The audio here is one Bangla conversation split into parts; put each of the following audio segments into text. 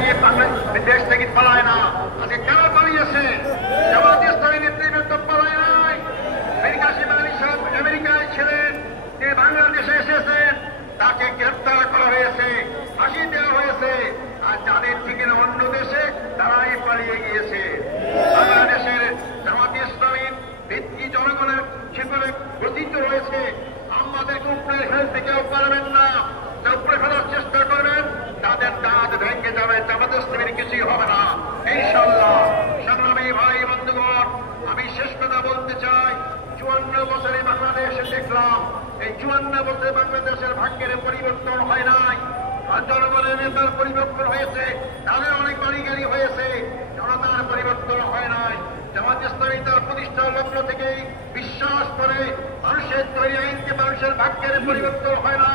নিয়ে দেশ থেকে পালায় না। আজকে কেন পালিয়েছে? জামাত ইসলামী নেতৃবৃন্দ পালায় নাই। আমেরিকায় ছিলেন, তিনি বাংলাদেশে এসেছেন, তাকে গ্রেপ্তার করা হয়েছে, ফাঁসি দেওয়া হয়েছে। আর যাদের ঠিকানা অন্য দেশে, তারাই পালিয়ে গিয়েছে। বাংলাদেশের জামাত ইসলামীর ভিত্তি জনগণের শিকড়ে গঠিত রয়েছে। আমাদেরকে উপরে ফেলতে কেউ পারবেন না। উপরে ফেলার চেষ্টা করবেন, তাদের দাঁত ভেঙে যাবে। জামাত ইসলামীর কিছুই হবে না ইনশাআল্লাহ। সংগ্রামী ভাই বন্ধুগণ, আমি শেষ কথা বলতে চাই, 54 বছরে বাংলাদেশে দেখলাম, এই 54 বছরে বাংলাদেশের ভাগ্যের পরিবর্তন হয় নাই। আর জনগণের নেতার পরিবর্তন হয়েছে, তাদের অনেক বাড়ি গাড়ি হয়েছে, জনতার পরিবর্তন হয় নাই। জামাত ইসলামী তার প্রতিষ্ঠার লগ্ন থেকেই বিশ্বাস করে মানুষের তৈরি আইনকে মানুষের ভাগ্যের পরিবর্তন হয় না।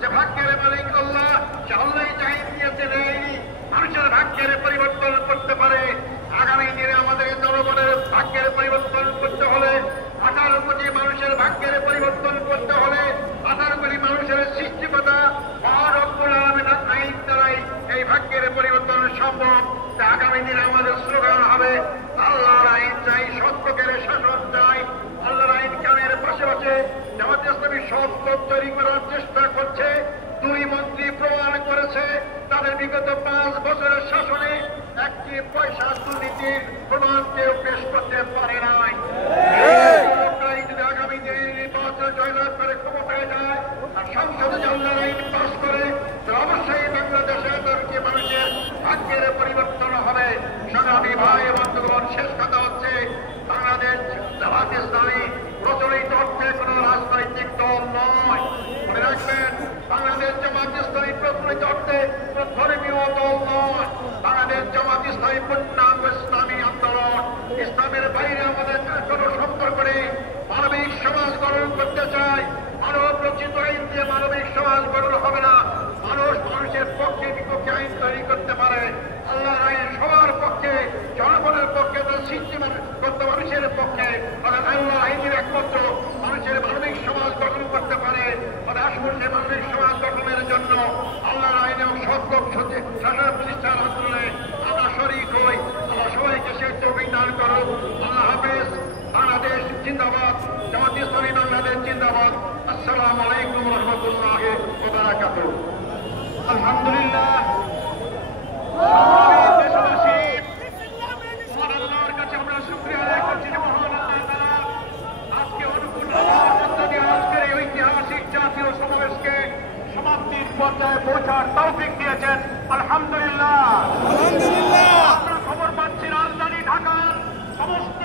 যে ভাগ্যের মালিক আল্লাহ, সে আল্লাহ আইন দিয়েছে, মানুষের ভাগ্যের পরিবর্তন করতে পারে। আগামী দিনে আমাদের জনগণের ভাগ্যের পরিবর্তন করতে হলে, 18 কোটি মানুষের ভাগ্যের পরিবর্তন করতে হলে 18 কোটি মানুষের সৃষ্টিকতা আইন দ্বারাই এই ভাগ্যের পরিবর্তন সম্ভব। আগামী দিনে আমাদের স্লোগান হবে, আল্লাহর আইন চাই, সত্যকের শাসন চাই। আল্লাহর আইন কামের পাশাপাশি জামাত ইসলামী সব তৈরি করার চেষ্টা করছে। 2 মন্ত্রী প্রমাণ করেছে তাদের বিগত 5 বছরের শাসনে একটি পয়সা দুর্নীতির প্রমাণ কেউ পেশ করতে পারে নাই। যদি আগামী দিনে নির্বাচন জয়লাভ করে ক্ষমতায় যায় আর সংসদে আল্লাহর আইন পাস করে, অবশ্যই বাংলাদেশে মানুষের ভাগ্যের পরিবর্তন হবে। সংগ্রামী ভাই বন্ধুগণ, শেষ কথা হচ্ছে, বাংলাদেশ জামাত ইসলামী প্রচলিত অর্থে কোন রাজনৈতিক দল নয়। মনে রাখবেন, বাংলাদেশ জামাত ইসলামী প্রচলিত অর্থে কোন ধর্মীয় দল নয়। বাংলাদেশ জামাত ইসলামী পূর্ণাঙ্গ ইসলামী আন্দোলন। ইসলামের বাইরে আমাদের কোন সম্পর্ক নেই। মানবিক সমাজ গঠন করতে চাই। মানব রচিত আইন দিয়ে মানবিক সমাজ গঠন হবে না। মানুষ মানুষের পক্ষে বিপক্ষে আইন তৈরি করতে পারে। আল্লাহর আইন সবার পক্ষে, জনগণের পক্ষে, তার সৃষ্টি করতে মানুষের পক্ষে। আল্লাহ আইনের একমাত্র মানুষের মানবিক সমাজ গঠন করতে পারে। আসলে মানবিক সমাজ গঠনের জন্য আল্লাহর আইন এবং সৎপক্ষ শাসন প্রতিষ্ঠার আন্দোলনে আমরা শরীক হই। আল্লাহ সবাইকে সে তৌফিক দান করো। আল্লাহ হাফেজ। বাংলাদেশ জিন্দাবাদ। জামাত ইসলামী বাংলাদেশ জিন্দাবাদ। আসসালামু আলাইকুম ওয়া রাহমাতুল্লাহি ওয়া বারাকাতুহু। আলহামদুলিল্লাহ। দেশবাসী, মহান আল্লাহর কাছে আমরা শুকরিয়া আদায় করছি যে মহান আল্লাহ তাআলা আজকে অনুকূল আবহাওয়ার দিয়ে আজকের এই ঐতিহাসিক জাতীয় সমাবেশকে সমাপ্তির পর্যায়ে পৌঁছার তৌফিক দিয়েছেন। আলহামদুলিল্লাহ। আমরা খবর পাচ্ছি রাজধানী ঢাকার সমস্ত